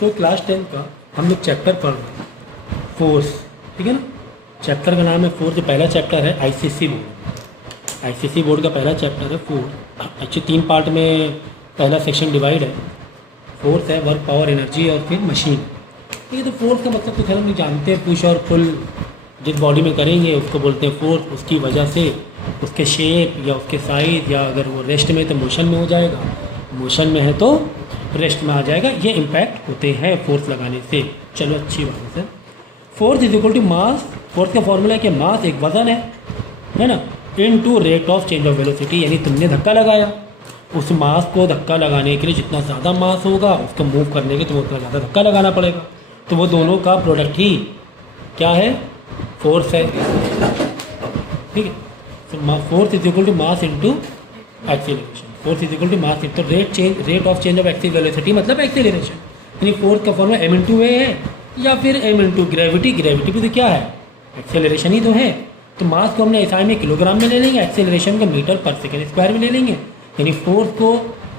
तो क्लास 10 का हम लोग चैप्टर पढ़ रहे हैं फोर्स, ठीक है ना। चैप्टर का नाम है फोर्स। जो पहला चैप्टर है आईसीसी बोर्ड। आईसीसी बोर्ड का पहला चैप्टर है फोर्स। एक्चुअली 3 पार्ट में पहला सेक्शन डिवाइड है। फोर्स है, वर्क, पावर, एनर्जी और फिर मशीन। ये तो फोर्स का मतलब तो खैर हम लोग जानते हैं, पुश और पुल जिस बॉडी में करेंगे उसको बोलते हैं फोर्स। उसकी वजह से उसके शेप या उसके साइज़, या अगर वो रेस्ट में है तो मोशन में हो जाएगा, मोशन में है तो रेस्ट में आ जाएगा। ये इम्पैक्ट होते हैं फोर्स लगाने से। चलो अच्छी बात है sir. Force is equal to mass. Force का फॉर्मूला है कि मास एक वजन है ना, into rate of change of velocity. यानी तुमने धक्का लगाया, उस मास को धक्का लगाने के लिए जितना ज़्यादा मास होगा उसको मूव करने के तुमको उतना ज़्यादा धक्का लगाना पड़ेगा। तो वो दोनों का प्रोडक्ट ही क्या है, फोर्स है, ठीक है। तो force is equal to mass into acceleration. Force is equal to mass into rate of change of axis velocity, मतलब एक्सीलरेशन। यानी फोर्स का फॉर्मूला m इंटू ए है या फिर m इंटू ग्रेविटी। ग्रेविटी भी तो क्या है, एक्सेलरेशन ही तो है। तो मास को हमने एसआई में किलोग्राम में ले लेंगे, एक्सेलरेशन को मीटर पर सेकेंड स्क्वायर में ले लेंगे। यानी फोर्स को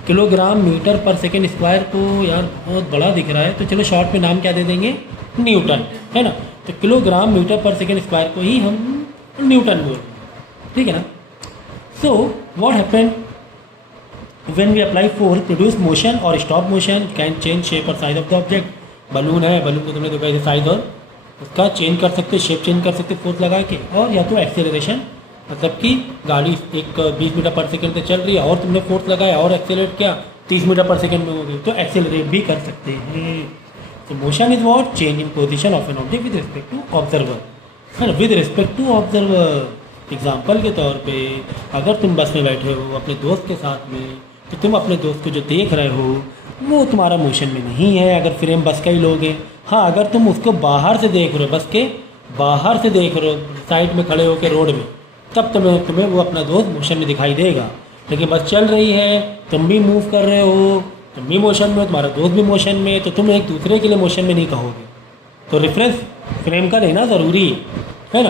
kilogram metre per second square को, यार बहुत बड़ा दिख रहा है तो चलो शॉर्ट में नाम क्या दे देंगे, न्यूटन, है ना। तो kilogram metre per second square को ही हम न्यूटन बोलते हैं, ठीक है ना। So what happened when we apply force, produce motion और stop motion, can change shape और size of the object. Balloon है, बलून को तुमने देखा ऐसे साइज और उसका चेंज कर सकते, शेप चेंज कर सकते फोर्स लगा के। और या तो एक्सेलरेशन, मतलब कि गाड़ी एक 20 मीटर पर सेकेंड से चल रही है और तुमने फोर्स लगाया और एक्सेलरेट किया 30 मीटर पर सेकेंड में हो गई, तो एक्सेलरेट भी कर सकते हैं। तो motion is what, change in position of an object with respect to observer, है ना, with respect to observer. Example के तौर पे अगर तुम बस में बैठे हो अपने दोस्त के साथ में, तो तुम अपने दोस्त को जो देख रहे हो वो तुम्हारा मोशन में नहीं है, अगर फ्रेम बस का ही लोगे। हाँ, अगर तुम उसको बाहर से देख रहे हो, बस के बाहर से देख रहे हो, साइड में खड़े होकर रोड में, तब तुम्हें वो अपना दोस्त मोशन में दिखाई देगा। लेकिन बस चल रही है, तुम भी मूव कर रहे हो, तुम भी मोशन में हो, तुम्हारा दोस्त भी मोशन में, तो तुम एक दूसरे के लिए मोशन में नहीं कहोगे। तो रेफरेंस फ्रेम का लेना ज़रूरी है ना।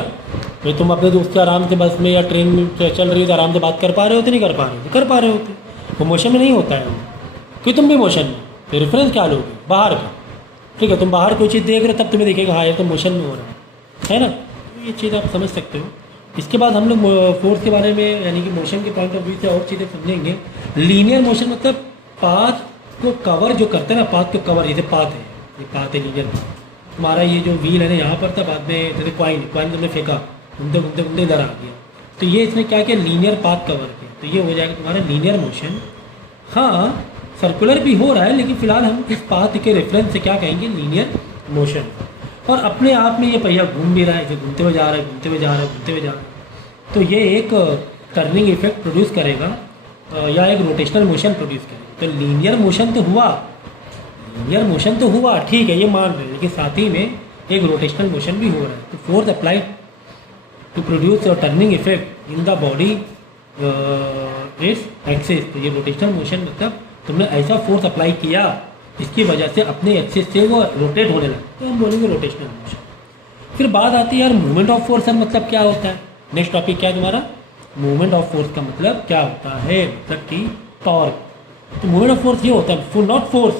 भाई तुम अपने दोस्त से आराम से बस में या ट्रेन में चल रही हो तो आराम से बात कर पा रहे होते, नहीं कर पा रहे होते, कर पा रहे होते, वो मोशन में नहीं होता है वो, क्योंकि तुम भी मोशन में। तो रेफरेंस क्या लोगे, बाहर का, ठीक है। तुम बाहर कोई चीज़ देख रहे हो तब तुम्हें दिखेगा हाँ ये तो मोशन में हो रहा है ना। ये चीज़ आप समझ सकते हो। इसके बाद हम लोग फोर्स के बारे में, यानी कि मोशन के पॉइंट ऑफ व्यू से और चीज़ें समझेंगे। लीनियर मोशन मतलब पाथ को कवर जो करता है ना, पाथ को कवर, जैसे पाथ है, ये पाथ है लीनियर। तुम्हारा ये जो व्हील है ना यहाँ पर था, बाद में जैसे कॉइन तुमने फेंका, घूमते घूमते घूमते इधर आ गया, तो ये इसने क्या किया, लीनियर पाथ कवर किया, तो ये हो जाएगा तुम्हारा लीनियर मोशन। हाँ, सर्कुलर भी हो रहा है, लेकिन फिलहाल हम इस पाथ के रेफरेंस से क्या कहेंगे, लीनियर मोशन। और अपने आप में ये पहिया घूम भी रहा है, घूमते हुए जा रहा है, घूमते हुए जा रहा है, घूमते हुए जा रहा है। तो ये एक टर्निंग इफेक्ट प्रोड्यूस करेगा या एक रोटेशनल मोशन प्रोड्यूस करेगा। तो लीनियर मोशन तो हुआ, लीनियर मोशन तो हुआ, ठीक है, ये मान रहे हैं, लेकिन साथ ही में एक रोटेशनल मोशन भी हो रहा है। तो force applied to produce turning effect in the body is axis. तो ये रोटेशनल मोशन मतलब तुमने ऐसा फोर्स अप्लाई किया इसकी वजह से अपने एक्सिस से वो रोटेट होने लगा, तो हम बोलेंगे रोटेशनल मोशन। फिर बात आती है यार मूवमेंट ऑफ फोर्स का मतलब क्या होता है। नेक्स्ट टॉपिक क्या है तुम्हारा, मूवमेंट ऑफ फोर्स का मतलब क्या होता है, मतलब कि टॉर्क। तो मूवमेंट ऑफ फोर्स ये होता है, not force,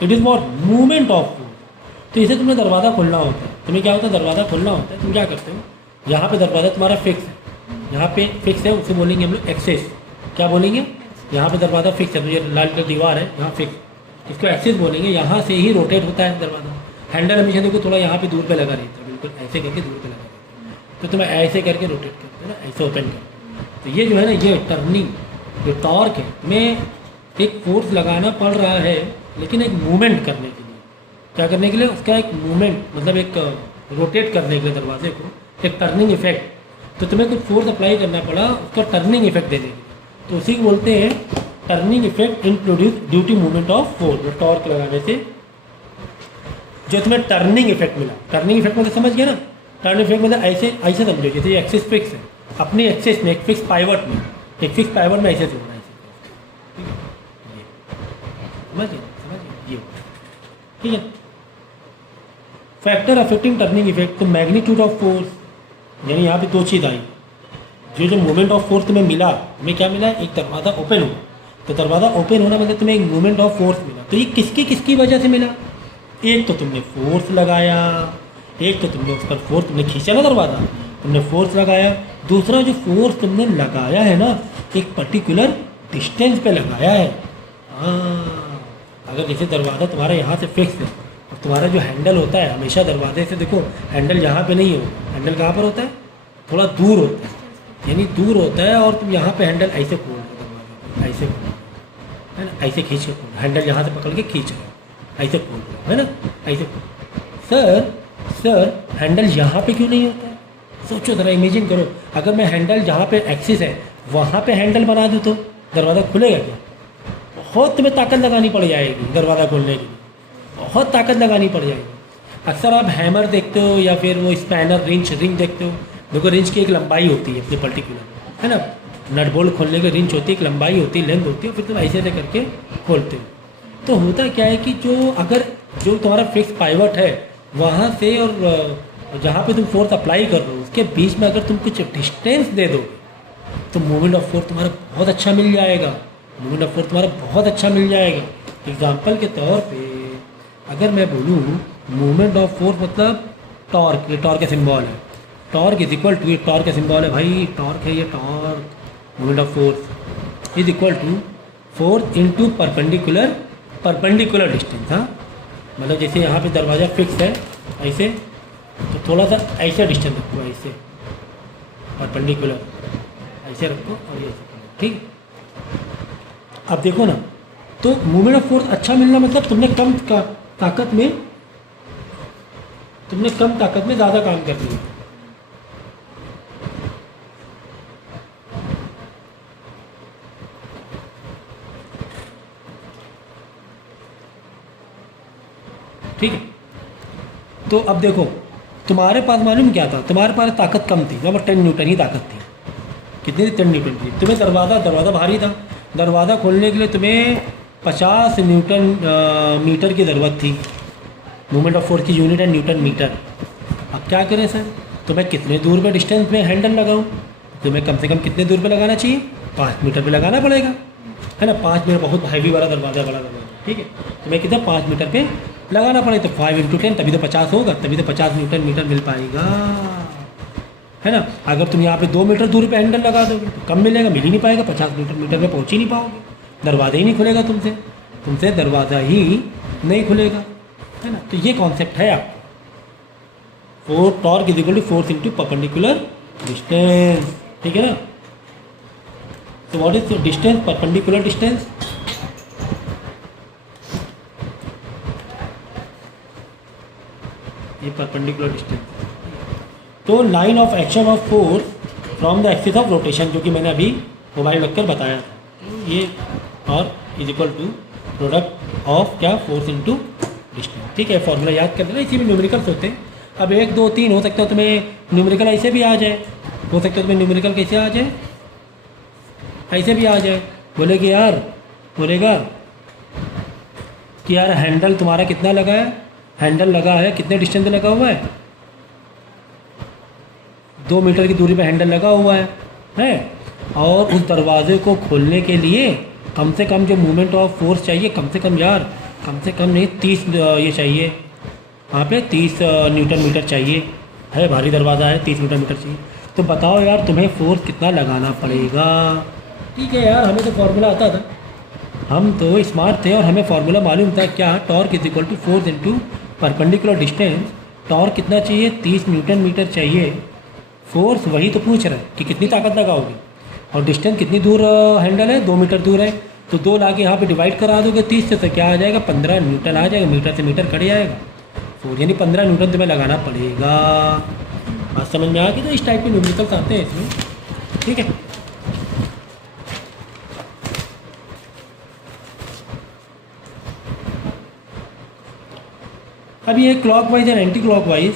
it is what, movement of force. तो इसे तुम्हें दरवाज़ा खोलना होता है, तुम्हें क्या होता है, दरवाज़ा खोलना होता है। तुम क्या करते हो, यहाँ पे दरवाज़ा तुम्हारा फिक्स है, यहाँ पे फिक्स है, उसे बोलेंगे हम लोग एक्सेस। क्या बोलेंगे, यहाँ पे दरवाज़ा फिक्स है, तो ये लाल कलर दीवार है यहाँ फिक्स, इसको एक्सेस बोलेंगे। यहाँ से ही रोटेट होता है दरवाज़ा। हैंडल हमेशा देखो थोड़ा यहाँ पे दूर पे लगा रहता है, बिल्कुल ऐसे करके दूर पे लगा रहता है, तो तुम्हें ऐसे करके रोटेट करते हो ना, ऐसे ओपन कर। तो ये जो है ना, ये टर्निंग, जो टॉर्क है, में एक फोर्स लगाना पड़ रहा है, लेकिन एक मूवमेंट करने के लिए, क्या करने के लिए, उसका एक मूवमेंट, मतलब एक रोटेट करने के लिए दरवाजे को, एक टर्निंग इफेक्ट। तो तुम्हें कुछ फोर्स अप्लाई करना पड़ा उसका टर्निंग इफेक्ट देने के लिए, तो उसी को बोलते हैं turning effect in produce due to movement of force. Torque लगाने से जो तुम्हें टर्निंग इफेक्ट मिला, टर्निंग इफेक्ट मतलब समझ गया ना, टर्निंग इफेक्ट मतलब ऐसे ऐसे समझो, जैसे ये एक्सिस फिक्स है, अपने एक्सिस में एक फिक्स पाइवट में, एक फिक्स पाइवट में ऐसे हो रहा है, समझ गए, ठीक है। फैक्टर अफेक्टिंग टर्निंग इफेक्ट, तो मैग्नीट्यूड ऑफ फोर्स, यानी यहाँ पे दो चीज़ आई, जो मूवमेंट ऑफ फोर्स तुम्हें मिला, तुम्हें क्या मिला, एक दरवाज़ा ओपन हुआ, तो दरवाज़ा ओपन होना मतलब तुम्हें एक मूवमेंट ऑफ फोर्स मिला। तो ये किसकी किसकी वजह से मिला, एक तो तुमने फोर्स लगाया, एक तो तुमने उस पर फोर्स तुमने खींचा ना दरवाज़ा, तुमने फोर्स लगाया। दूसरा जो फोर्स तुमने लगाया है ना, एक पर्टिकुलर डिस्टेंस पे लगाया है। हाँ, अगर जैसे दरवाज़ा तुम्हारा यहाँ से फिक्स है और तुम्हारा जो हैंडल होता है हमेशा दरवाजे से, देखो हैंडल यहाँ पे नहीं हो, हैंडल कहाँ पर होता है, थोड़ा दूर होता है, यानी दूर होता है, और तुम यहाँ पे हैंडल ऐसे खोल दो, दरवाजा ऐसे खोल, है ना, ऐसे खींच के खोल, हैंडल यहाँ से पकड़ के खींच रहे, ऐसे खोल दो, है ना, ऐसे। सर हैंडल यहाँ पे क्यों नहीं होता है? सोचो ज़रा, इमेजिन करो, अगर मैं हैंडल जहाँ पे एक्सिस है वहाँ पे हैंडल बना दूँ तो दरवाज़ा खुलेगा क्या? बहुत तुम्हें ताकत लगानी पड़ जाएगी दरवाज़ा खोलने के लिए, बहुत ताकत लगानी पड़ जाएगी। अक्सर आप हैमर देखते हो या फिर वो स्पैनर रिंच देखते हो। देखो रिंच की एक लंबाई होती है अपनी पर्टिकुलर, है ना, नट बोल्ट खोलने की रिंच होती है, एक लंबाई होती है, लेंथ होती है, फिर तुम ऐसे ऐसे करके खोलते हो। तो होता क्या है कि जो तुम्हारा फिक्स पाइवट है वहाँ से और जहाँ पे तुम फोर्स अप्लाई कर रहे हो उसके बीच में अगर तुम कुछ डिस्टेंस दे दो तो मोमेंट ऑफ फोर्स तुम्हारा बहुत अच्छा मिल जाएगा, मोमेंट ऑफ फोर्स तुम्हारा बहुत अच्छा मिल जाएगा। एग्जाम्पल के तौर पे अगर मैं बोलूँ मोमेंट ऑफ फोर्स मतलब टॉर्क, ये टॉर्क का सिंबल है, टॉर्क इज इक्वल टू, ये टॉर्क का सिंबल है भाई, टॉर्क है ये, torque moment of force is equal to force into perpendicular distance. हाँ, मतलब जैसे यहाँ पे दरवाज़ा फिक्स है ऐसे, तो थोड़ा सा ऐसे डिस्टेंस रखो, ऐसे परपेंडिकुलर ऐसे रखो और ये ऐसे करो, ठीक। अब देखो ना, तो मूवमेंट ऑफ फोर्स अच्छा मिलना मतलब तुमने कम ताकत में ज़्यादा काम कर लिया। ठीक है, तो अब देखो तुम्हारे पास मालूम क्या था, तुम्हारे पास ताकत कम थी, लगभग 10 न्यूटन ही ताकत थी। कितनी थी? 10 न्यूटन थी। तुम्हें दरवाज़ा भारी था, दरवाज़ा खोलने के लिए तुम्हें 50 न्यूटन मीटर की ज़रूरत थी। मूवमेंट ऑफ फोर्स की यूनिट है न्यूटन मीटर। अब क्या करें सर, तुम्हें कितने दूर पे डिस्टेंस में हैंडल लगाऊं? तुम्हें कम से कम कितने दूर पे लगाना चाहिए? 5 मीटर पे लगाना पड़ेगा, है ना। 5 मीटर बहुत हैवी वाला दरवाज़ा, बड़ा दरवाज़ा, ठीक है। तुम्हें कितना 5 मीटर पे लगाना पड़ेगा, तो 5 × 10 तभी तो 50 होगा, तभी तो 50 न्यूटन मीटर मिल पाएगा, है ना। अगर तुम यहाँ पे 2 मीटर दूर पे हैंडल लगा दोगे तो कम मिलेगा, मिल ही नहीं पाएगा, 50 न्यूटन मीटर में पहुँच ही नहीं पाओगे, दरवाज़ा ही नहीं खुलेगा तुमसे दरवाज़ा ही नहीं खुलेगा, है ना। तो ये कॉन्सेप्ट है आप, torque is equal to force into perpendicular distance, ठीक है ना। तो what is distance? Perpendicular distance, ये परपेंडिकुलर डिस्टेंस। तो line of action of force from the axis of rotation, जो कि मैंने अभी मोबाइल रखकर बताया था, ये और is equal to product of क्या, फोर्स इंटू डिस्टेंस, ठीक है। फॉर्मूला याद कर देना, इसी में न्यूमेरिकल्स होते हैं। अब 1 2 3 हो सकता है तुम्हें न्यूमेरिकल ऐसे भी आ जाए, हो सकता है तुम्हें न्यूमेरिकल कैसे आ जाए, ऐसे भी आ जाए। बोलेगा कि यार हैंडल तुम्हारा कितना लगा है, हैंडल लगा है कितने डिस्टेंस लगा हुआ है, 2 मीटर की दूरी पे हैंडल लगा हुआ है, और उस दरवाजे को खोलने के लिए कम से कम जो मूवमेंट ऑफ फोर्स चाहिए, कम से कम नहीं 30 ये चाहिए, वहाँ पे 30 न्यूटन मीटर चाहिए, है भारी दरवाज़ा है, 30 न्यूटन मीटर चाहिए। तो बताओ यार तुम्हें फोर्स कितना लगाना पड़ेगा। ठीक है यार, हमें तो फार्मूला आता था, हम तो स्मार्ट थे और हमें फार्मूला मालूम था क्या, torque is equal to force into perpendicular distance. Torque कितना चाहिए? 30 न्यूटन मीटर चाहिए। फोर्स वही तो पूछ रहा है कि कितनी ताकत लगाओगे, और डिस्टेंस कितनी दूर हैंडल है, 2 मीटर दूर है, तो 2 ला के यहाँ पर डिवाइड करा दोगे 30 से, तो क्या आ जाएगा, 15 न्यूटन आ जाएगा, मीटर से मीटर कट जाएगा। फोर्स यानी 15 न्यूटन तुम्हें लगाना पड़ेगा। बात समझ में आ गई? तो इस टाइप के न्यूमेरिकल्स आते हैं इसमें, ठीक है। अब ये clockwise and anti clockwise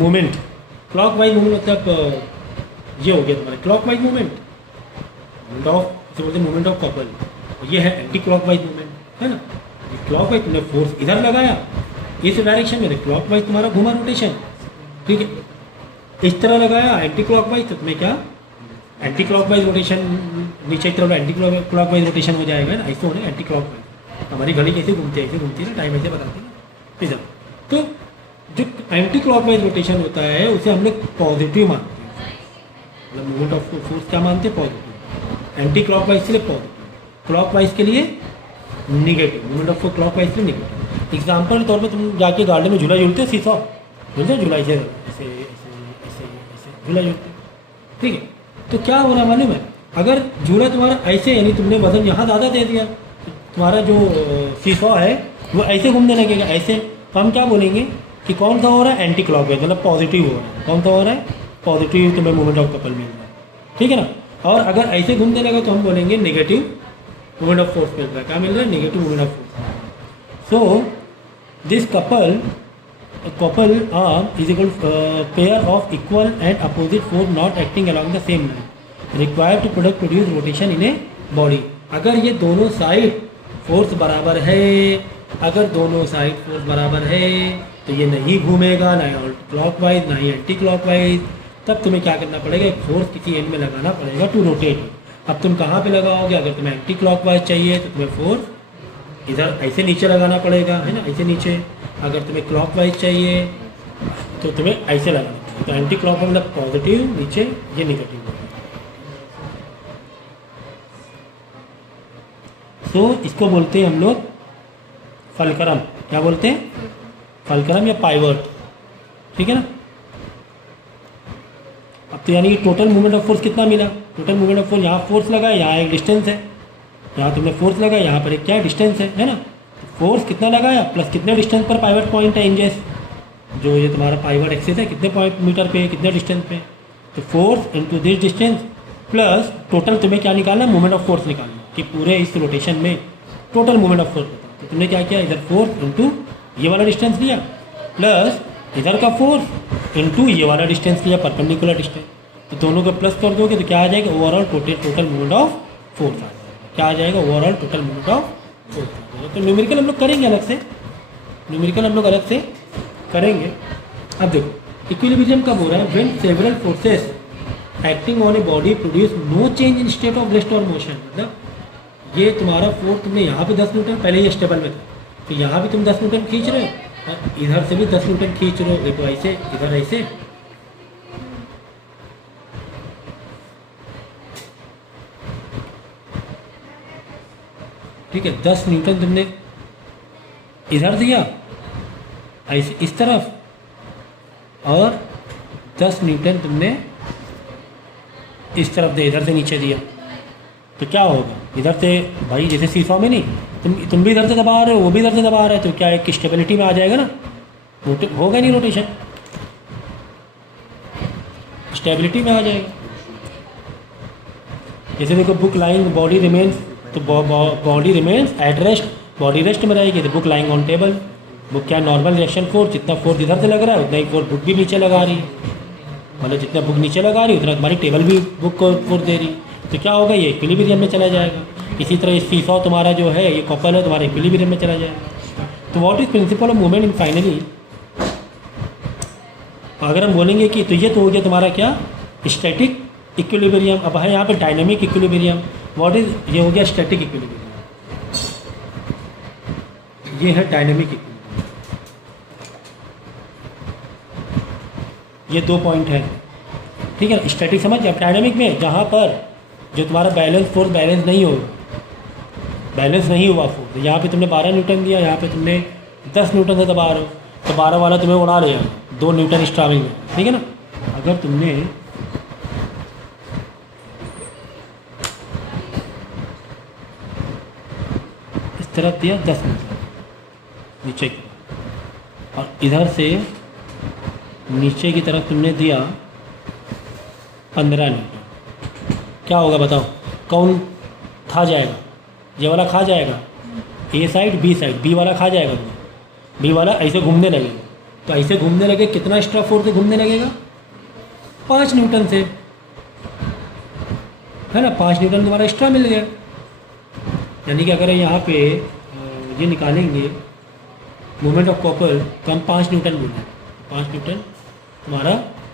movement. Clockwise movement मतलब ये हो गया तुम्हारा clockwise movement of movement of couple, ये है एंटी क्लॉकवाइज मूवमेंट, है ना। क्लॉकवाइज तुमने फोर्स इधर लगाया इस डायरेक्शन में, क्लॉकवाइज तुम्हारा घुमा रोटेशन, ठीक है। इस तरह लगाया एंटी क्लॉकवाइज, तो तुम्हें क्या, एंटी क्लॉकवाइज रोटेशन नीचे की तरफ एंटी क्लॉकवाइज रोटेशन हो जाएगा ना, ऐसे होने एंटी क्लॉकवाइज। हमारी घड़ी कैसे घूमती है, ऐसे घूमती है ना, टाइम ऐसे बताती है ना इधर। तो जो एंटी क्लॉकवाइज रोटेशन होता है उसे हम लोग पॉजिटिव मानते हैं, मतलब मूवमेंट ऑफ फोर्स क्या मानते हैं, पॉजिटिव। एंटी क्लॉकवाइज के लिए पॉजिटिव, क्लॉकवाइज के लिए निगेटिव, मूवमेंट ऑफ क्लॉकवाइज के लिए निगेटिव। एग्जाम्पल के तौर पर तुम जाके गार्डन में झूला झूलते हो, सीसॉ झूलते हो, झूला ऐसे ऐसे ऐसे ऐसे ऐसे झूला झूलते हो, ठीक है। तो क्या हो रहा है मालूम है, अगर झूला तुम्हारा ऐसे, यानी तुमने वजन यहाँ ज़्यादा दे दिया, तुम्हारा जो सीसॉ है वो ऐसे घूमने लगेगा ऐसे, तो हम क्या बोलेंगे कि कौन सा हो रहा है, एंटी क्लॉकवाइज, मतलब पॉजिटिव हो रहा है। कौन सा हो रहा है, पॉजिटिव तुम्हें मूवमेंट ऑफ कपल मिल रहा है, ठीक है ना। और अगर ऐसे घूमने लगा तो हम बोलेंगे नेगेटिव मूवमेंट ऑफ फोर्स मिल रहा है। क्या मिल रहा है, negative movement of force. So this couple arm is equal pair of equal and opposite force not acting along the same line required to produce rotation in a body। अगर ये दोनों side force बराबर है, अगर दोनों side force बराबर है तो ये नहीं घूमेगा, ना क्लॉकवाइज ना ही एंटी क्लॉकवाइज। तब तुम्हें क्या करना पड़ेगा, एक फोर्स किसी एंड में लगाना पड़ेगा टू रोटेट। अब तुम कहाँ पे लगाओगे, अगर तुम्हें एंटी क्लॉकवाइज चाहिए तो तुम्हें फोर्स इधर ऐसे नीचे लगाना पड़ेगा, है ना, ऐसे नीचे। अगर तुम्हें क्लॉकवाइज चाहिए तो तुम्हें ऐसे लगाना पड़ेगा। तो एंटी क्लॉकवाइज मतलब पॉजिटिव नीचे, ये निगेटिव। तो इसको बोलते हैं हम लोग फलक्रम। क्या बोलते हैं, फलक्रम या पाइवट, ठीक है ना। अब तो यानी टोटल मूवमेंट ऑफ फोर्स कितना मिला, टोटल मूवमेंट ऑफ फोर्स, यहाँ फोर्स लगा है, यहाँ एक डिस्टेंस है, यहाँ तुमने फोर्स लगा, यहाँ पर एक क्या डिस्टेंस है ना। फोर्स कितना लगाया प्लस कितने डिस्टेंस पर पाइवट पॉइंट है इंजेस, जो ये तुम्हारा पाइवट एक्सिस है, कितने पॉइंट मीटर पे, कितने डिस्टेंस पे। तो force into this distance plus total तुम्हें क्या निकालना, मूवमेंट ऑफ फोर्स निकालना, कि पूरे इस रोटेशन में टोटल मूवमेंट ऑफ फोर्स बताओ। तो तुमने क्या किया, इधर फोर्स इनटू ये वाला डिस्टेंस लिया, प्लस इधर का फोर्स इनटू ये वाला डिस्टेंस लिया, परपेंडिकुलर डिस्टेंस। तो दोनों को प्लस कर दोगे तो क्या आ जाएगा, overall total movement of force आ जाएगा। क्या आ जाएगा, overall total movement of force. तो न्यूमेरिकल हम लोग करेंगे अलग से, न्यूमेरिकल हम लोग अलग से करेंगे। अब देखो इक्विलिब्रियम कब हो रहा है, when several forces acting on a body produce no change in state of rest और मोशन। मतलब ये तुम्हारा फोर्स, तुमने यहाँ पे 10 न्यूटन, पहले ये स्टेबल में था, तो यहाँ भी तुम 10 न्यूटन खींच रहे हो और इधर से भी 10 न्यूटन खींच रहे हो, देखो ऐसे, इधर ऐसे, ठीक है। 10 न्यूटन तुमने इधर दिया ऐसे इस तरफ, और 10 न्यूटन तुमने इस तरफ दे, इधर से नीचे दिया, तो क्या होगा, इधर से भाई जैसे सीसॉ में नहीं, तुम भी इधर से दबा रहे हो, वो भी इधर से दबा रहे हो, तो क्या एक स्टेबिलिटी में आ जाएगा ना, होगा नहीं रोटेशन, स्टेबिलिटी में आ जाएगा। जैसे देखो बुक लाइंग बॉडी रिमेन्स, तो body remains at rest, body rest में रहेगी, तो book lying on table. Book क्या नॉर्मल रिएक्शन फोर्स, जितना फोर्स इधर से लग रहा है उतना ही फोर्स बुक भी नीचे लगा रही है, मतलब जितना बुक नीचे लगा रही है उतना तुम्हारी टेबल भी बुक को फोर्स दे रही है। तो क्या होगा, ये इक्विलिब्रियम में चला जाएगा। इसी तरह इस सीसॉ तुम्हारा जो है, ये कपल है, तुम्हारे इक्विलिब्रियम में चला जाएगा। तो what is principal of movement in finally, अगर हम बोलेंगे कि तो ये तो हो गया तुम्हारा क्या, स्टैटिक इक्विलिब्रियम। अब है यहाँ पे डायनेमिक इक्विलिब्रियम, व्हाट इज, ये हो गया स्टैटिक इक्विलिब्रियम, ये है डायनेमिक इक्विलिब्रियम। ये 2 पॉइंट है, ठीक है। स्टैटिक समझ, अब डायनेमिक में जहाँ पर जो तुम्हारा बैलेंस फोर्स बैलेंस नहीं होगा, बैलेंस नहीं हुआ फोर्स, तो यहाँ पे तुमने 12 न्यूटन दिया, यहाँ पे तुमने 10 न्यूटन से दबा रहे हो, तो 12 वाला तुम्हें उड़ा लिया, 2 न्यूटन एक्स्ट्रा मिल गया, ठीक है ना। अगर तुमने इस तरफ दिया 10 न्यूटन नीचे की, और इधर से नीचे की तरफ तुमने दिया 15 न्यूटन, क्या होगा बताओ, कौन खा जाएगा, ये वाला खा जाएगा, ए साइड बी साइड, बी वाला खा जाएगा, बी वाला ऐसे घूमने लगेगा। तो ऐसे घूमने लगे, कितना एक्स्ट्रा फोर्स से घूमने लगेगा, 5 न्यूटन से, है ना, 5 न्यूटन तुम्हारा एक्स्ट्रा मिल गया। यानी कि अगर यहाँ पे ये निकालेंगे मूवमेंट ऑफ कॉपर, तो हम 5 न्यूटन मिल गए, 5 न्यूटन तुम्हारा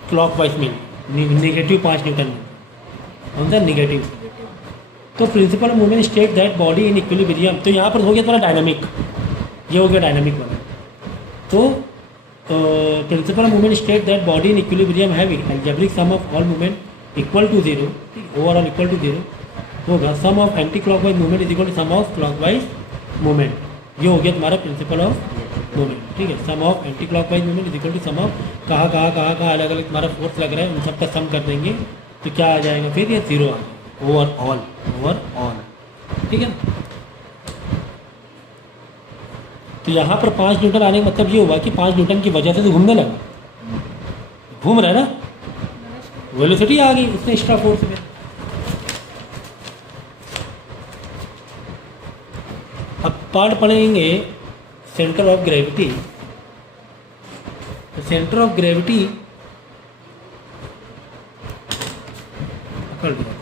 क्लॉकवाइज मिल, नेगेटिव 5 न्यूटन मिल, कौन सा, निगेटिव, तो principle of movement state that body in equilibrium, तो यहाँ पर हो गया तुम्हारा डायनामिक, ये हो गया डायनामिक वाला। तो principle of movement state that body in equilibrium है algebraic sum of all movement equal to zero, overall equal to zero होगा। Sum of anti clockwise movement is equal to sum of clockwise movement, ये हो गया तुम्हारा principle of movement, ठीक है। Sum of anti clockwise movement is equal to sum of कहाँ अलग अलग तुम्हारा फोर्स लग रहा है, उन सबका सम कर देंगे तो क्या आ जाएगा फिर, ये जीरो आ जाएगा ओवरऑल, ठीक है। तो यहाँ पर 5 न्यूटन आने का मतलब ये हुआ कि 5 न्यूटन की वजह से तो घूमने लगा, घूम रहा है ना, वेलोसिटी आ गई उसने एक्स्ट्रा फोर्स में। अब पार्ट पढ़ेंगे सेंटर ऑफ ग्रेविटी। तो सेंटर ऑफ ग्रेविटी पकड़ लिया।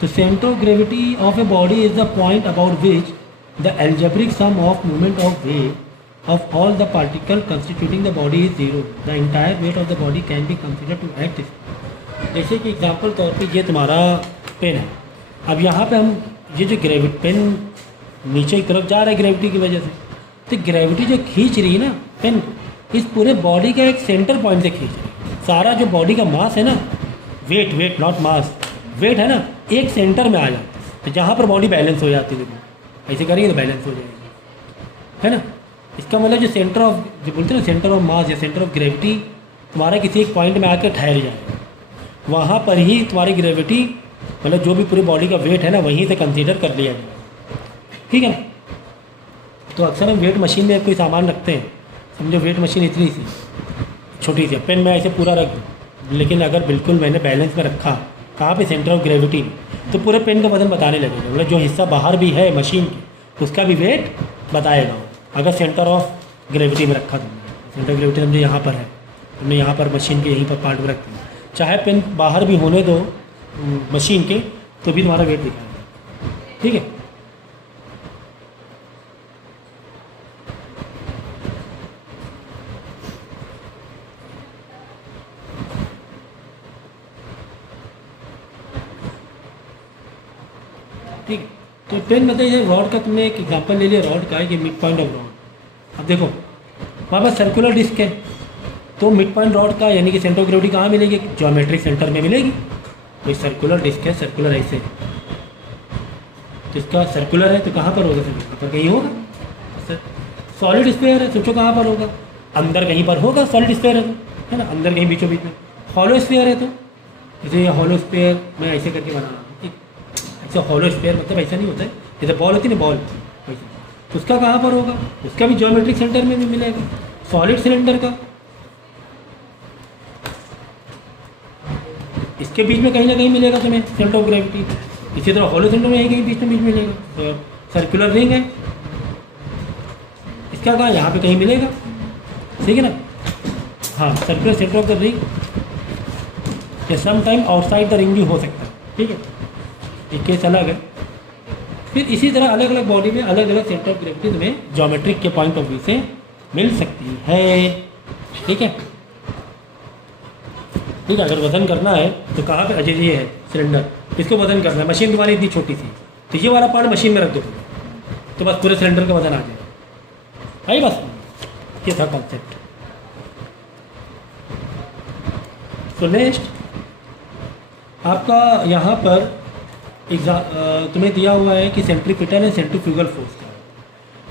तो centre of gravity of a body is the point about which the algebraic sum of movement of weight of all the particle constituting the body is zero. The entire weight of the body can be consider to act. जैसे कि example तौर पे ये तुम्हारा pen है। अब यहाँ पे हम ये जो ग्रेविटी पेन नीचे की तरफ जा रहा है ग्रेविटी की वजह से, तो ग्रेविटी जो खींच रही है ना पेन, इस पूरे बॉडी का एक सेंटर पॉइंट से खींच रही है। सारा जो बॉडी का मास है ना, वेट नॉट मास, वेट है ना, एक सेंटर में आ जाता है। तो जहाँ पर बॉडी बैलेंस हो जाती है, ऐसे करेंगे तो बैलेंस हो जाएगी, है ना। इसका मतलब जो सेंटर ऑफ, जो बोलते हैं ना सेंटर ऑफ मास या सेंटर ऑफ ग्रेविटी, तुम्हारा किसी एक पॉइंट में आकर ठहर जाएगा, वहाँ पर ही तुम्हारी ग्रेविटी मतलब जो भी पूरी बॉडी का वेट है ना वहीं से कंसीडर कर लिया जाए, ठीक है ना। तो अक्सर हम वेट मशीन में कोई सामान रखते हैं, समझो वेट मशीन इतनी सी छोटी सी, पेन में ऐसे पूरा रख दूँ, लेकिन अगर बिल्कुल मैंने बैलेंस में रखा कहाँ पे, सेंटर ऑफ ग्रेविटी, तो पूरे पेन का वजन बताने लगेगा। मतलब जो हिस्सा बाहर भी है मशीन की उसका भी वेट बताएगा अगर सेंटर ऑफ ग्रेविटी में रखा तुमने। सेंटर ऑफ ग्रेविटी समझो यहाँ पर है, तुमने यहाँ पर मशीन के यहीं पर पार्ट में रख दिया, चाहे पेन बाहर भी होने दो मशीन के, तो भी तुम्हारा वेट दिखाएगा, ठीक है। ठीक है, तो पेन बताइए रॉड का, तुमने एक एग्जांपल ले लिया रॉड का, ये मिड पॉइंट ऑफ रॉड। अब देखो वहाँ पर सर्कुलर डिस्क है, तो मिड पॉइंट रॉड का यानी कि सेंटर ऑफ ग्रेविटी कहाँ मिलेगी, ज्योमेट्रिक सेंटर में मिलेगी। तो सर्कुलर डिस्क है, सर्कुलर ऐसे, तो इसका सर्कुलर है तो कहाँ पर होगा, यहाँ पर कहीं होगा। सॉलिड स्फीयर है, सोचो कहाँ पर होगा, अंदर कहीं पर होगा, सॉलिड स्फीयर है तो, है ना, अंदर कहीं बीचों बीच में। हॉलो स्फीयर है तो जैसे ये हॉलो स्फीयर मैं ऐसे करके बना रहा हूँ, ऐसे हॉलो स्फीयर मतलब ऐसा नहीं होता है, जैसे बॉल होती है ना बॉल, तो उसका कहाँ पर होगा, उसका भी ज्योमेट्रिक सेंटर में भी मिलेगा। सॉलिड सिलेंडर का इसके बीच में कहीं ना कहीं मिलेगा तुम्हें सेंटर ऑफ ग्रेविटी। इसी तरह हॉलो सिलेंडर में कहीं बीच में मिलेगा। तो सर्कुलर रिंग है, इसका कहाँ, यहाँ पे कहीं मिलेगा, ठीक है ना। हाँ, circular centre of the ring या some time outside the ring भी हो सकता है, ठीक है, एक केस अलग है। फिर इसी तरह अलग अलग बॉडी में अलग अलग सेंटर ऑफ ग्रेविटी तुम्हें ज्योमेट्रिक के पॉइंट ऑफ व्यू से मिल सकती है, ठीक है। ठीक है, अगर वजन करना है तो कहाँ पे, अजय ये है सिलेंडर, इसको वजन करना है, मशीन तुम्हारी इतनी छोटी सी, तो ये वाला पार्ट मशीन में रख दो तो बस पूरे सिलेंडर का वजन आ जाएगा। भाई बस ये था कॉन्सेप्ट। तो नेक्स्ट आपका यहाँ पर तुम्हें दिया हुआ है कि सेंट्रीपिटल एंड सेंट्रीफ्यूगल फोर्स का।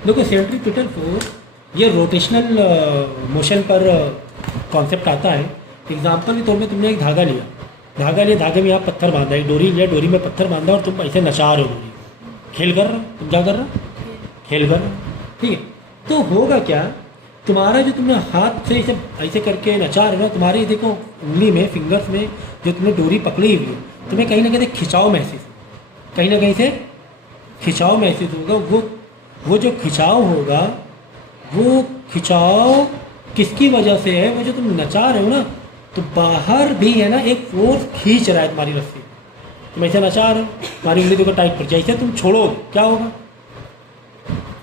देखो सेंट्रीपिटल फोर्स ये रोटेशनल मोशन पर कॉन्सेप्ट आता है। एग्जाम्पल के तौर पे तुमने एक धागा लिया, धागे में आप पत्थर बांधा, एक डोरी लिया, डोरी में पत्थर बांधा और तुम ऐसे नचा रहे हो, डोरी खेल कर रहे हो, तुम क्या कर रहे हो, खेल कर रहे हो, ठीक है। तो होगा क्या, तुम्हारा जो तुमने हाथ से ऐसे करके नचा रहे हो, तुम्हारी देखो उंगली में, फिंगर्स में जो तुमने डोरी पकड़ी हुई है, तुम्हें कहीं ना कहीं खिंचाव महसूस, कहीं ना कहीं से खिंचाव महसूस होगा। वो जो खिंचाव होगा, वो खिंचाव किसकी वजह से है, वो जो तुम नचा रहे हो ना, तो बाहर भी है ना एक फोर्स खींच रहा है तुम्हारी रस्सी, तुम ऐसे नचा रहे हो, तुम्हारी उंगली देखो टाइट पर, जैसे तुम छोड़ोगे क्या होगा,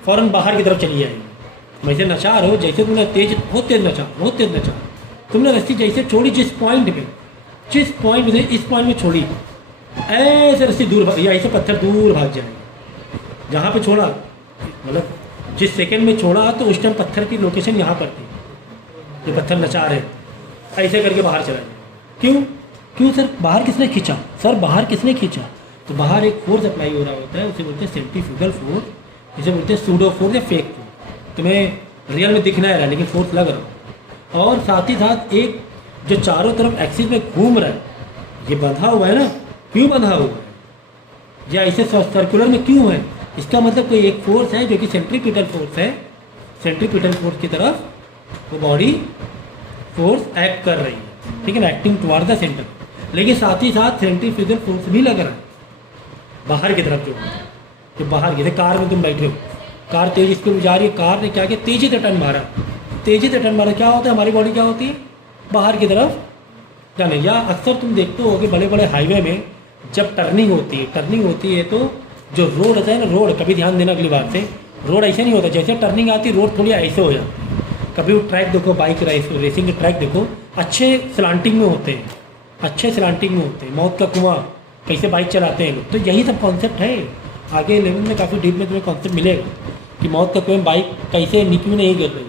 फ़ौरन बाहर की तरफ चली जाएगी। तुम ऐसे नचा रहे हो, जैसे तुमने बहुत तेज नचा, तुमने रस्सी जैसे छोड़ी जिस पॉइंट पे से इस पॉइंट में छोड़ी, ऐसे रस्सी दूर या ऐसे पत्थर दूर भाग जाएगा। जहाँ पे छोड़ा मतलब जिस सेकंड में छोड़ा तो उस टाइम पत्थर की लोकेशन यहाँ पर थी, ये पत्थर नचा रहे थे, ऐसे करके बाहर चला गया। क्यों क्यों सर? बाहर किसने खींचा? सर बाहर किसने खींचा? तो बाहर एक फोर्स अप्लाई हो रहा होता है, उसे बोलते हैं सेंट्रीफ्यूगल फोर्स, इसे बोलते हैं सूडो फोर्स या फेक फोर्स। तुम्हें रियल में दिख नहीं रहा है लेकिन फोर्स लग रहा है। और साथ ही साथ एक जो चारों तरफ एक्सिस में घूम रहा है, ये बंधा हुआ है ना, क्यों बंधा हुआ है या ऐसे सर्कुलर में क्यों है? इसका मतलब कोई एक फोर्स है जो कि सेंट्रीपिटल फोर्स है, सेंट्रीपिटल फोर्स की तरफ वो बॉडी फोर्स एक्ट कर रही है, ठीक है ना, एक्टिंग टुवार्ड द सेंटर। लेकिन साथ ही साथ सेंट्रीफ्यूगल फोर्स भी लग रहा है बाहर की तरफ, जो बाहर जैसे कार में तुम बैठे हो, कार तेज स्पीड में जा रही है, कार ने क्या किया, तेजी से टर्न मारा, तेजी से टर्न मारा, क्या होता है हमारी बॉडी क्या होती है, बाहर की तरफ जाने। या अक्सर तुम देखते हो कि बड़े बड़े हाईवे में जब टर्निंग होती है तो जो रोड होता है ना, रोड कभी ध्यान देना अगली बार से, रोड ऐसे नहीं होता, जैसे टर्निंग आती है रोड थोड़ी ऐसे हो जाती है। कभी वो ट्रैक देखो, बाइक रेसिंग के ट्रैक देखो, अच्छे स्लांटिंग में होते हैं, अच्छे स्लांटिंग में होते हैं। मौत का कुआं कैसे बाइक चलाते हैं लोग, तो यही सब कॉन्सेप्ट है। आगे लेवल में काफ़ी डीप में तुम्हें कॉन्सेप्ट मिलेगा कि मौत का कुएं बाइक कैसे क्यों नहीं गिर रही।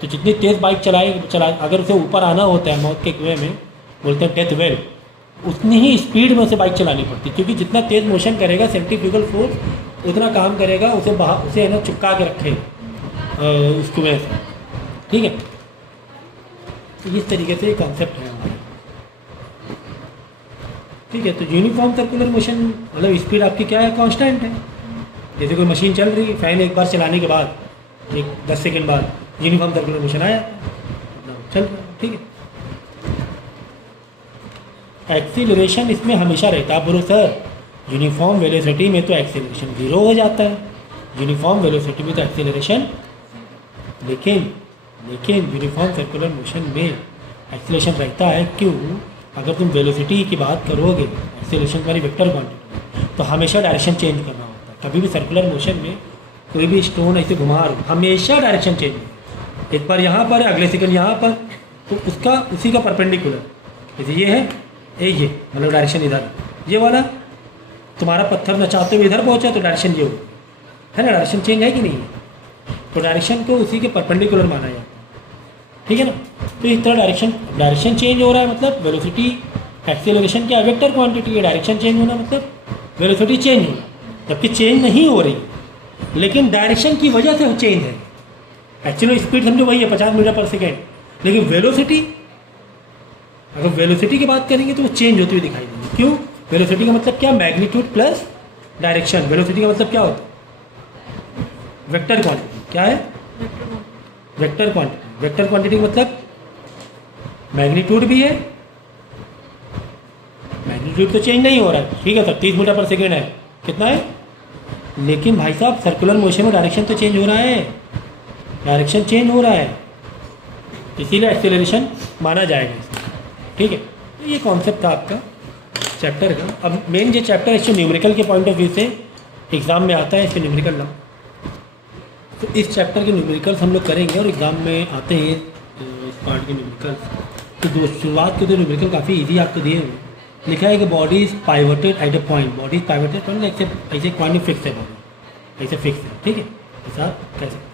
तो जितनी तेज़ बाइक चला अगर उसे ऊपर आना होता है मौत के कुएं में, बोलते हैं डेथ वेल, उतनी ही स्पीड में उसे बाइक चलानी पड़ती, क्योंकि जितना तेज़ मोशन करेगा सेंट्रीफ्यूगल फोर्स उतना काम करेगा, उसे है ना चिपका के रखे उस कुएं से, ठीक है। तो इस तरीके से ये कॉन्सेप्ट है हमारा, ठीक है। तो यूनिफॉर्म सर्कुलर मोशन मतलब स्पीड आपकी क्या है, कांस्टेंट है। जैसे कोई मशीन चल रही है, फैन एक बार चलाने के बाद एक 10 सेकंड बाद यूनिफॉर्म सर्कुलर मोशन आया चल रहा है, ठीक है। एक्सीलरेशन इसमें हमेशा रहता है। आप बोलो सर यूनिफॉर्म वेलोसिटी में तो एक्सीलरेशन 0 हो जाता है, यूनिफॉर्म वेलोसिटी में तो एक्सीलरेशन, लेकिन यूनिफॉर्म सर्कुलर मोशन में एक्सीलरेशन रहता है। क्यों? अगर तुम वेलोसिटी की बात करोगे, एक्सीलरेशन वाली वेक्टर क्वांटिटी, तो हमेशा डायरेक्शन चेंज करना होता है। कभी भी सर्कुलर मोशन में कोई भी स्टोन ऐसे घुमा रहा, हमेशा डायरेक्शन चेंज है। एक बार यहाँ पर है, अगले सेकंड यहाँ पर, तो उसका उसी का परपेंडिकुलर, जैसे ये है ये मतलब डायरेक्शन इधर, ये वाला तुम्हारा पत्थर नचाते हुए इधर पहुँचा तो डायरेक्शन ये हो, है ना, डायरेक्शन चेंज है कि नहीं है? तो डायरेक्शन को उसी के परपेंडिकुलर माना जाता है, ठीक है ना। तो इस तरह डायरेक्शन चेंज हो रहा है, मतलब वेलोसिटी एक्सीलरेशन क्या वेक्टर क्वांटिटी है, डायरेक्शन चेंज होना मतलब वेलोसिटी चेंज होना, जबकि चेंज नहीं हो रही लेकिन डायरेक्शन की वजह से वो चेंज है। एक्चुअली स्पीड समझो वही है 50 मीटर पर सेकेंड, लेकिन वेलोसिटी, अगर वेलोसिटी की बात करेंगे तो वो चेंज होती हुई दिखाई देगी। क्यों? वेलोसिटी का मतलब क्या, मैग्नीट्यूड प्लस डायरेक्शन। वेलोसिटी का मतलब क्या होता है, वेक्टर क्वांटिटी। क्या है? Vector quantity. वेक्टर क्वांटिटी का मतलब मैग्नीट्यूड भी है, मैग्नीट्यूड तो चेंज नहीं हो रहा है, ठीक है सर 30 मीटर पर सेकेंड है, कितना है, लेकिन भाई साहब सर्कुलर मोशन में डायरेक्शन तो चेंज हो रहा है, डायरेक्शन चेंज हो रहा है, इसीलिए एक्सेलरेशन माना जाएगा इसमें, ठीक है। तो ये कॉन्सेप्ट था आपका चैप्टर का। अब मेन जो चैप्टर है न्यूमेरिकल के पॉइंट ऑफ व्यू से एग्ज़ाम में आता है, इससे न्यूमेरिकल नाम, तो इस चैप्टर के न्यूमेरिकल्स हम लोग करेंगे और एग्ज़ाम में आते हैं इस पार्ट के न्यूमेरिकल्स। तो शुरुआत के तो न्यूमेरिकल काफ़ी इजी आपको दिए हुए, लिखा है कि body is pivoted at a point, body is pivoted point ऐसे पॉइंट फिक्स है, बॉडी ऐसे फिक्स है, ठीक है, ऐसा आप कह सकते हैं।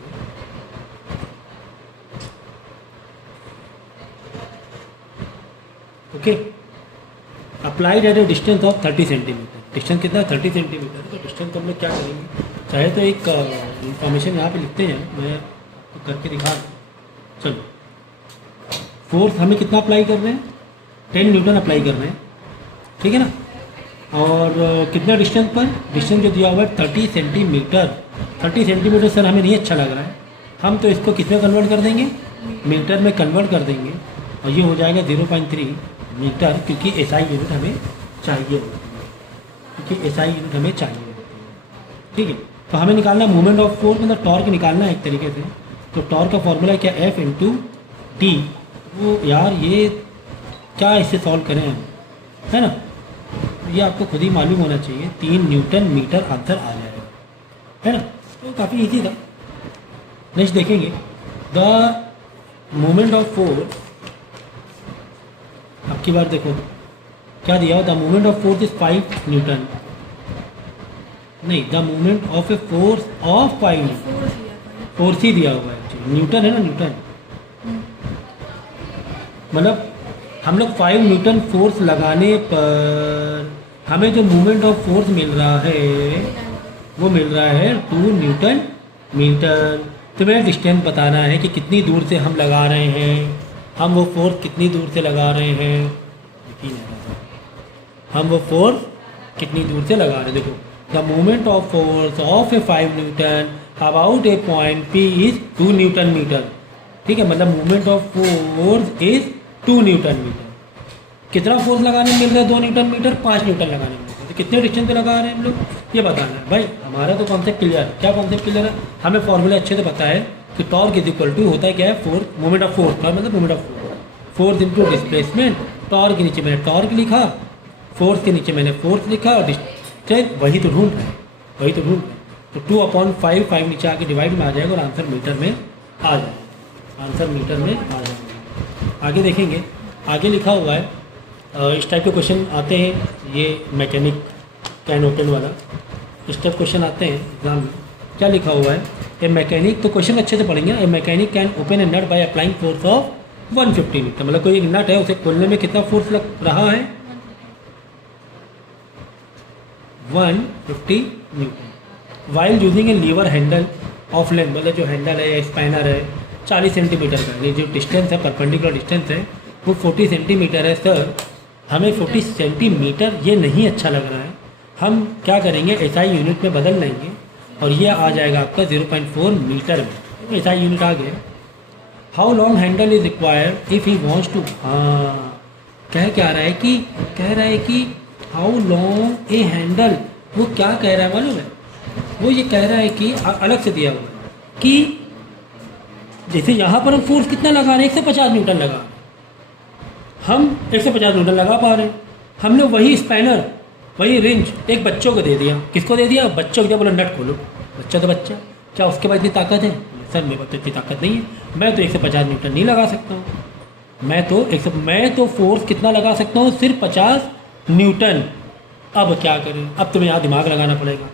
Okay, applied at a distance of 30 centimetre. Distance कितना है? 30 सेंटीमीटर। तो डिस्टेंस को हम लोग क्या करेंगे, चाहे तो एक इंफॉर्मेशन यहाँ पे लिखते हैं, मैं तो करके दिखा दूँ। चलो, फोर्स हमें कितना अप्लाई कर रहे हैं, 10 न्यूटन अप्लाई कर रहे हैं, ठीक है ना। और कितना डिस्टेंस पर, डिस्टेंस जो दिया हुआ है 30 सेंटीमीटर। 30 सेंटीमीटर सर हमें नहीं अच्छा लग रहा है, हम तो इसको किस में कन्वर्ट कर देंगे, मीटर में कन्वर्ट कर देंगे, और ये हो जाएगा 0.3 मीटर, क्योंकि एसआई यूनिट हमें चाहिए, क्योंकि एसआई यूनिट हमें चाहिए, ठीक है। तो हमें निकालना मूवमेंट ऑफ फोर्स, मतलब टॉर्क निकालना है एक तरीके से। तो टॉर्क का फॉर्मूला क्या, F इंटू टी। वो यार ये क्या इससे सॉल्व करें हम, है ना, ये आपको खुद ही मालूम होना चाहिए, 3 न्यूटन मीटर आंसर आ जाएगा, है ना। तो काफ़ी इजी था। नेक्स्ट देखेंगे, द मूवमेंट ऑफ फोर्स, अब की बार देखो क्या दिया हो, the moment of force is 5 newton, नहीं the moment of a force of 5 newton, force ही दिया हुआ है एक्चुअली, न्यूटन है ना, न्यूटन मतलब हम लोग 5 न्यूटन फोर्स लगाने पर हमें जो मोमेंट ऑफ फोर्स मिल रहा है वो मिल रहा है 2 न्यूटन मीटर। तो मेरा डिस्टेंस बताना है कि कितनी दूर से हम लगा रहे हैं, हम वो फोर्स कितनी दूर से लगा रहे हैं, हम वो फोर्स कितनी दूर से लगा रहे हैं। देखो the moment of force of a 5 newton about a point P is 2 newton metre, ठीक है, मतलब moment of force is 2 newton metre. कितना फोर्स लगाने में मिल रहा है 2 न्यूटन मीटर, 5 न्यूटन लगाने में मिल रहा है, तो कितने डिस्टेंस पे लगा रहे हैं हम लोग, ये बताना है भाई। हमारा तो कॉन्सेप्ट क्लियर है। क्या कॉन्सेप्ट क्लियर है, हमें फॉर्मूला अच्छे से पता है कि टॉर्क इज इक्वल टू होता है क्या है, फोर्स, मोमेंट ऑफ फोर्स का मतलब moment of force into displacement. Torque के नीचे मैंने टॉर्क लिखा, फोर्स के नीचे मैंने फोर्स लिखा, और डिस्टेंस वही तो ढूंढ रहे हैं, वही तो ढूंढ रहे हैं। तो 2/5, 5 नीचे आके डिवाइड में आ जाएगा और आंसर मीटर में आ जाएगा, आंसर मीटर में आ जाएगा। आगे देखेंगे, आगे लिखा हुआ है इस टाइप के क्वेश्चन आते हैं, ये मैकेनिक कैन ओपन वाला इस टाइप क्वेश्चन आते हैं एग्जाम में। क्या लिखा हुआ है, ए मैकेनिक, तो क्वेश्चन अच्छे से पढ़ेंगे। A mechanic can open a nut by applying force of 150 newton, मतलब कोई एक नट है उसे खोलने में कितना फोर्स लग रहा है, 150 newton. While using a lever handle of length, मतलब जो हैंडल है या स्पैनर है 40 सेंटीमीटर का, ये जो डिस्टेंस है परपेंडिकुलर डिस्टेंस है वो 40 सेंटीमीटर है। सर हमें 40 सेंटीमीटर ये नहीं अच्छा लग रहा है, हम क्या करेंगे एसआई यूनिट में बदल लेंगे और ये आ जाएगा आपका 0.4 मीटर में, एसआई यूनिट आ गया। How long handle is required if he wants to, हाँ क्या रहा है कि हाउ लॉन्ग ए हैंडल, वो क्या कह रहा है मालूम है, वो ये कह रहा है कि अलग से दिया हुआ है कि जैसे यहाँ पर हम फोर्स कितना लगा रहे हैं, 150 न्यूटन लगा, हम 150 न्यूटन लगा पा रहे हैं, हमने वही स्पैनर वही रेंज एक बच्चों को दे दिया। किसको दे दिया, बच्चों को दिया, बोला नट खोलो, बच्चा तो बच्चा, क्या उसके पास इतनी ताकत है, सर मेरे पास तो इतनी ताकत नहीं है, मैं तो 150 न्यूटन नहीं लगा सकता हूँ, मैं तो फोर्स कितना लगा सकता हूँ, सिर्फ 50 न्यूटन। अब क्या करें, अब तुम्हें यहाँ दिमाग लगाना पड़ेगा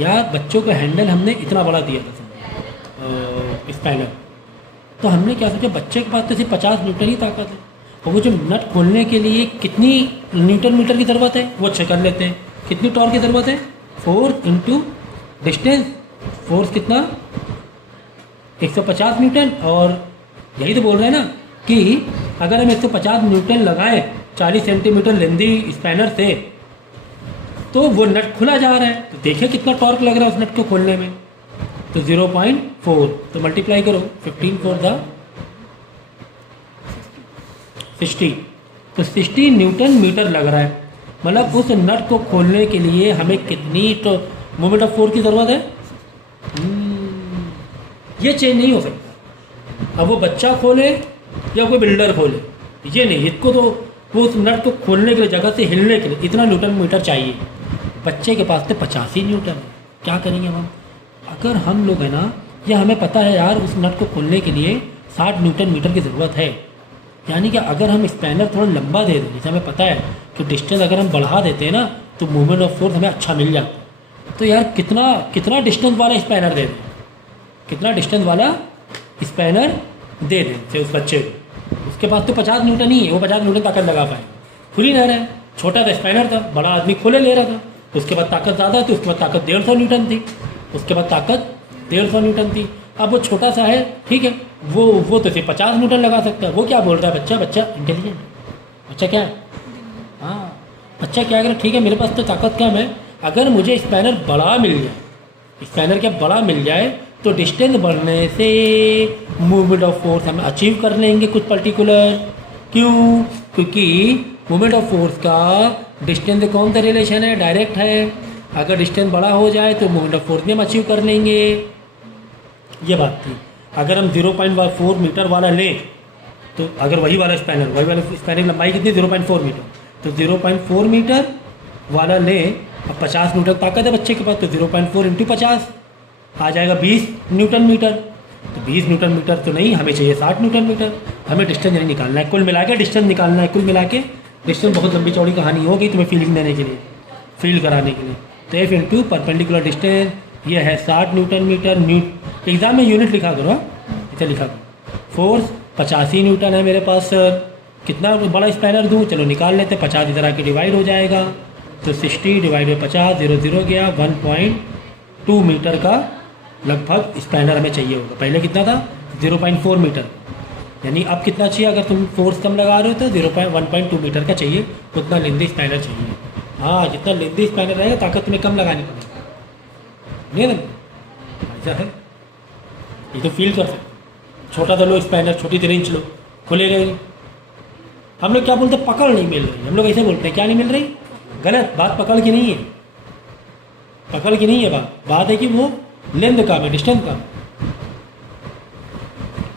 यार, बच्चों का हैंडल हमने इतना बड़ा दिया था स्पैनर, तो हमने क्या सोचा बच्चे के पास तो सिर्फ 50 न्यूटन ही ताकत है, और वो जो नट खोलने के लिए कितनी न्यूटन मीटर की ज़रूरत है वो चेक कर लेते हैं, कितनी टॉर्क की ज़रूरत है, 4 इंटू डिस्टेंस, फोर्स कितना 150 न्यूटन, और यही तो बोल रहे हैं ना कि अगर हम 150 न्यूटन लगाएं 40 सेंटीमीटर लेंदी स्पैनर से तो वो नट खुला जा रहा है, तो देखिए कितना टॉर्क लग रहा है उस नट को खोलने में, तो 0.4, तो मल्टीप्लाई करो 15 4 द 60, तो 60 न्यूटन मीटर लग रहा है, मतलब उस नट को खोलने के लिए हमें कितनी तो मोमेंट ऑफ फोर्स की ज़रूरत है, ये चेंज नहीं हो सकता। अब वो बच्चा खोले या कोई बिल्डर खोले, ये नहीं, इसको तो वो उस नट को खोलने के लिए, जगह से हिलने के लिए इतना न्यूटन मीटर चाहिए। बच्चे के पास तो 85 न्यूटन है, क्या करेंगे हम, अगर हम लोग है ना, या हमें पता है यार उस नट को खोलने के लिए 60 न्यूटन मीटर की ज़रूरत है, यानी कि अगर हम स्पैनर थोड़ा लंबा दे दें, जैसे हमें पता है कि डिस्टेंस अगर हम बढ़ा देते हैं ना तो मूवमेंट ऑफ फोर्स हमें अच्छा मिल जाता है, तो यार कितना डिस्टेंस वाला स्पैनर दे दें, कितना डिस्टेंस वाला स्पैनर दे दें से उस बच्चे को, उसके पास तो 50 न्यूटन ही है, वो 50 न्यूटन ताकत लगा पाए, खुल ही नहीं रहा है, छोटा सा स्पैनर था, बड़ा आदमी खोले ले रहा था, उसके बाद ताकत ज़्यादा थी, उसके बाद ताकत 150 न्यूटन थी, उसके बाद ताकत 150 न्यूटन थी, अब वो छोटा सा है, ठीक है, वो तो सिर्फ 50 न्यूटन लगा सकता है। वो क्या बोल रहा है बच्चा इंटेलिजेंट, बच्चा क्या है, हाँ बच्चा क्या अगर ठीक है मेरे पास तो ताकत कम है, अगर मुझे स्पैनर बड़ा मिल जाए, स्पैनर क्या बड़ा मिल जाए तो डिस्टेंस बढ़ने से मूवमेंट ऑफ फोर्स हम अचीव कर लेंगे कुछ पर्टिकुलर, क्यों, क्योंकि मूवमेंट ऑफ फोर्स का डिस्टेंस से कौन सा रिलेशन है, डायरेक्ट है, अगर डिस्टेंस बड़ा हो जाए तो मूवमेंट ऑफ फोर्स भी हम अचीव कर लेंगे, ये बात थी। अगर हम 0.4 मीटर वाला लें तो अगर वही वाला स्पैनर की लंबाई कितनी 0.4 मीटर, तो 0.4 मीटर वाला लें, अब 50 न्यूटन ताकत है बच्चे के पास, तो 0.4 इंटू 50 आ जाएगा 20 न्यूटन मीटर, तो 20 न्यूटन मीटर तो नहीं, हमें चाहिए 60 न्यूटन मीटर, हमें डिस्टेंस नहीं निकालना है, कुल मिला के डिस्टेंस निकालना है, कुल मिला के डिस्टेंस बहुत लंबी चौड़ी कहानी होगी तुम्हें फीलिंग देने के लिए, फील कराने के लिए। तो एफ इंटू परपेंडिकुलर डिस्टेंस ये है 60 न्यूटन मीटर। एग्जाम में यूनिट लिखा करो, इसे लिखा करो। फोर्स 85 न्यूटन है मेरे पास सर, कितना बड़ा स्पैनर दूँ, चलो निकाल लेते। 50 इधर आके डिवाइड हो जाएगा, तो 60 डिवाइड बाई 50, 0 0 गया। 1.2 मीटर का लगभग स्पैनर हमें चाहिए होगा। पहले कितना था 0.4 मीटर, यानी अब कितना चाहिए, अगर तुम फोर्स कम लगा रहे हो तो 1.2 मीटर का चाहिए, उतना लेंदी स्पैनर चाहिए। हाँ, जितना लेंदी स्पैनर रहेगा ताकत तुम्हें कम लगानी पड़ेगी, नहीं ना, ऐसा है। ये तो फील कर सकते। छोटा तो लो स्पैनर, छोटी 3 इंच लो, खुलेगा नहीं। हम लोग क्या बोलते हैं, पकड़ नहीं मिल रही, हम लोग ऐसे बोलते हैं, क्या नहीं मिल रही, गलत बात। पकड़ की नहीं है, पकड़ की नहीं है बात है कि वो लेंथ कम है, डिस्टेंस कम है।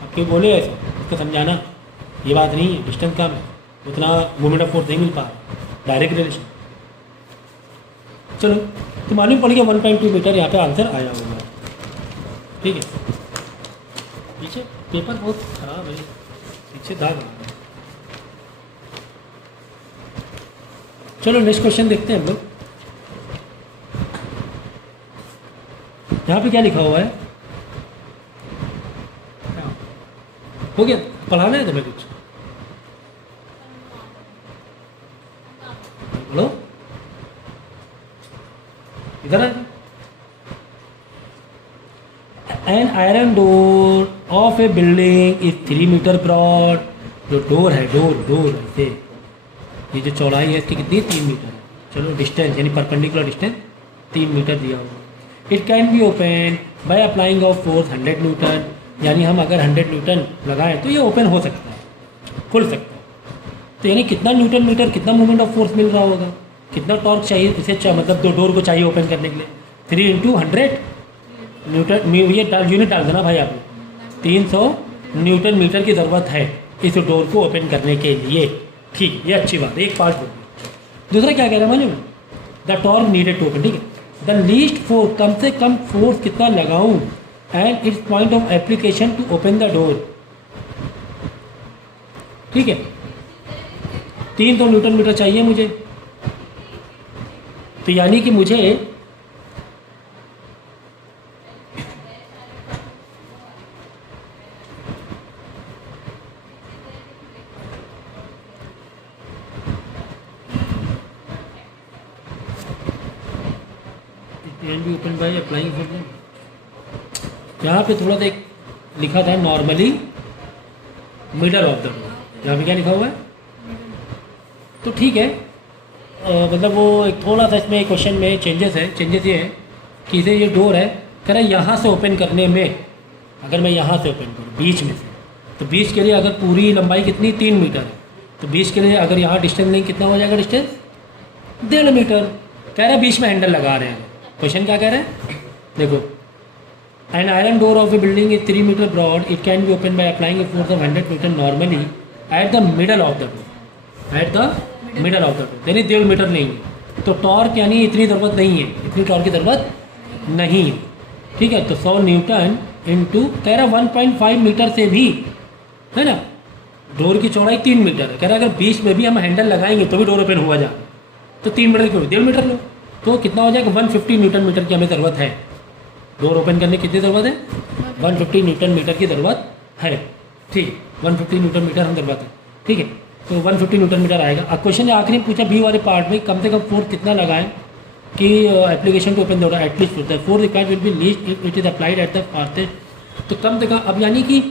अब क्यों बोले ऐसे, इसको समझाना, ये बात नहीं है, डिस्टेंस कम है, उतना मोमेंट ऑफ फोर्स नहीं मिल पा रहा, डायरेक्ट रिलेशन। चलो तो मालूम पड़ गया 1.2 मीटर यहाँ पे आंसर आया होगा, ठीक है। पीछे पेपर बहुत खराब है, पीछे दाग आ रहा है। चलो नेक्स्ट क्वेश्चन देखते हैं हम लोग। यहाँ पे क्या लिखा हुआ है, हो गया, पढ़ाना है तुम्हें कुछ, बोलो इधर है। An iron door of a building is 3 metre broad. जो डोर है, डोर ऐसे, ये जो चौड़ाई है इसकी कितनी, 3 मीटर है। चलो डिस्टेंस यानी परपेंडिकुलर डिस्टेंस 3 मीटर दिया हुआ। It can be open by applying of force 100 Newton, यानी हम अगर 100 न्यूटन लगाएं तो ये ओपन हो सकता है, खुल सकता है। तो यानी कितना न्यूटन मीटर, कितना मोमेंट ऑफ फोर्स मिल रहा होगा, कितना टॉर्क चाहिए इसे, मतलब दो डोर को चाहिए ओपन करने के लिए। 3 इंटू 100 न्यूटन, ये यूनिट डाल देना भाई आपने, 300 न्यूटन मीटर की ज़रूरत है इस डोर को ओपन करने के लिए, ठीक। ये अच्छी बात है, एक पार्ट हो गया। दूसरा क्या कह रहा है मालूम, the torque needed to open, ठीक है। द लीस्ट फोर्स, कम से कम फोर्स कितना लगाऊं, and its point of application to open the door, ठीक है। 300 न्यूटन मीटर चाहिए मुझे, तो यानी कि मुझे भी ओपन बाय अप्लाइंग फोर्स। यहाँ पे थोड़ा सा एक लिखा था normally middle of the door, यहाँ पे क्या लिखा हुआ है, तो ठीक है। मतलब वो एक थोड़ा सा इसमें क्वेश्चन में चेंजेस है। चेंजेस ये है कि इसे ये डोर है, कह रहा है यहाँ से ओपन करने में, अगर मैं यहाँ से ओपन करूँ बीच में से, तो बीच के लिए अगर पूरी लंबाई कितनी 3 मीटर है, तो बीच के लिए अगर यहाँ डिस्टेंस लेंगे कितना हो जाएगा, डिस्टेंस 1.5 मीटर। कह रहा है बीच में हैंडल लगा रहे हैं। क्वेश्चन क्या कह रहे हैं, देखो, an iron door of a building is 3 metre broad, it can be open by applying a force of 100 newton normally at the middle of the door, at the middle of the door, यानी 1.5 metre नहीं है। तो torque यानी इतनी ज़रूरत नहीं है, इतनी टॉर्क की ज़रूरत नहीं है, ठीक है। तो 100 न्यूटन इंटू, कह रहा 1.5 मीटर से भी, है ना, डोर की चौड़ाई 3 मीटर है। कह रहा अगर बीच में भी हम हैंडल लगाएंगे तो भी डोर ओपन हुआ जाए, तो 3 मीटर क्यों, 1.5 मीटर लो, तो कितना हो जाएगा, 150 न्यूटन मीटर की हमें ज़रूरत है। डोर ओपन करने की कितनी ज़रूरत है, 150 न्यूटन मीटर की ज़रूरत है, ठीक। 150 न्यूटन मीटर हम ज़रूरत है, ठीक है। तो 150 न्यूटन मीटर आएगा। अब क्वेश्चन ने आखिरी में पूछा बी वाले पार्ट में, कम से कम फोर्स कितना लगाएं कि application to open the door, at least होता है force required will be least if it is applied at the fastest. तो कम से कम, अब यानी कि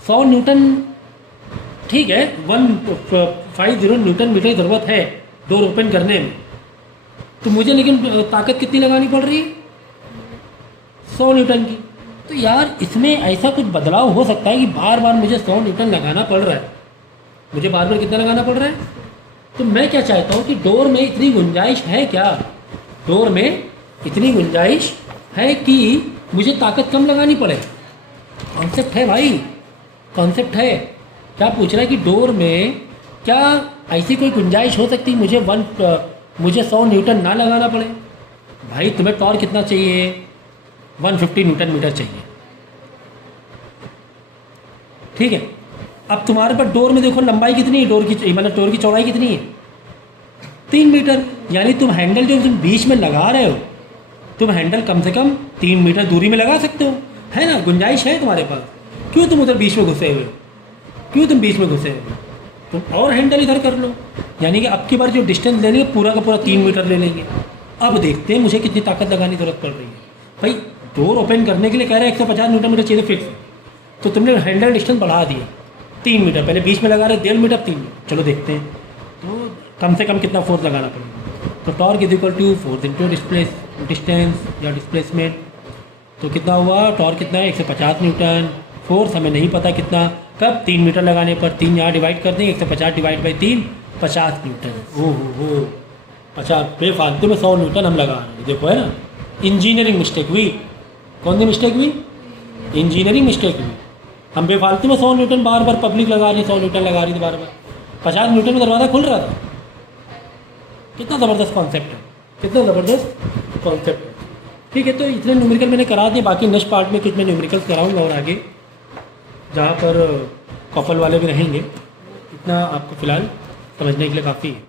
100 न्यूटन, ठीक है, 150 न्यूटन मीटर की ज़रूरत है डोर ओपन करने में, तो मुझे लेकिन ताकत कितनी लगानी पड़ रही है, 100 न्यूटन की। तो यार इसमें ऐसा कुछ बदलाव हो सकता है कि बार बार मुझे 100 न्यूटन लगाना पड़ रहा है, मुझे बार बार कितना लगाना पड़ रहा है। तो मैं क्या चाहता हूँ कि डोर में इतनी गुंजाइश है क्या, डोर में इतनी गुंजाइश है कि मुझे ताकत कम लगानी पड़े। कॉन्सेप्ट है भाई, कॉन्सेप्ट है। क्या पूछ रहा है कि डोर में क्या ऐसी कोई गुंजाइश हो सकती मुझे 100 न्यूटन ना लगाना पड़े। भाई तुम्हें टॉर्क कितना चाहिए, 150 न्यूटन मीटर चाहिए, ठीक है। अब तुम्हारे पास डोर में देखो लंबाई कितनी है, डोर की मतलब डोर की चौड़ाई कितनी है, 3 मीटर। यानी तुम हैंडल जो तुम बीच में लगा रहे हो, तुम हैंडल कम से कम 3 मीटर दूरी में लगा सकते हो, है ना, गुंजाइश है तुम्हारे पास। क्यों तुम उधर बीच में घुसे हुए हो, क्यों तुम बीच में घुसे हुए हो? तुम और हैंडल इधर कर लो। यानी कि अब की बार जो डिस्टेंस ले लेंगे पूरा का पूरा 3 मीटर ले लेंगे। अब देखते हैं मुझे कितनी ताकत लगाने की जरूरत पड़ रही है। भाई डोर ओपन करने के लिए कह रहे हैं 150 न्यूटन मीटर चाहिए फिक्स, तो तुमने हैंडल डिस्टेंस बढ़ा दिया 3 मीटर, पहले बीच में लगा रहे 1.5 मीटर, 3 मीटर। चलो देखते हैं तो कम से कम कितना फोर्स लगाना पड़ेगा। तो torque is equal to force into distance या डिस्प्लेसमेंट। तो कितना हुआ, टॉर्क कितना है 150 न्यूटन, फोर्स हमें नहीं पता कितना, कब 3 मीटर लगाने पर 3 यहाँ डिवाइड कर देंगे, 150 डिवाइड बाई 3 50 न्यूटन। ओहो 50, बेफालतू में 100 न्यूटन हम लगा रहे हैं, देखो है ना, इंजीनियरिंग मिस्टेक हुई। कौन सी मिस्टेक हुई, इंजीनियरिंग मिस्टेक हुई। हम बेफालतू में 100 न्यूटन बार बार पब्लिक लगा रही, 100 न्यूटन लगा रही थी बार बार, 50 न्यूटन में दरवाज़ा खुल रहा था। कितना ज़बरदस्त कॉन्सेप्ट है, कितना ज़बरदस्त कॉन्सेप्ट है। ठीक है, तो इतने न्यूमेरिकल मैंने करा दिए, बाकी नेक्स्ट पार्ट में कुछ मैं न्यूमेरिकल्स कराऊंगा और आगे जहाँ पर कॉपल वाले भी रहेंगे। इतना आपको फ़िलहाल समझने के लिए काफ़ी है।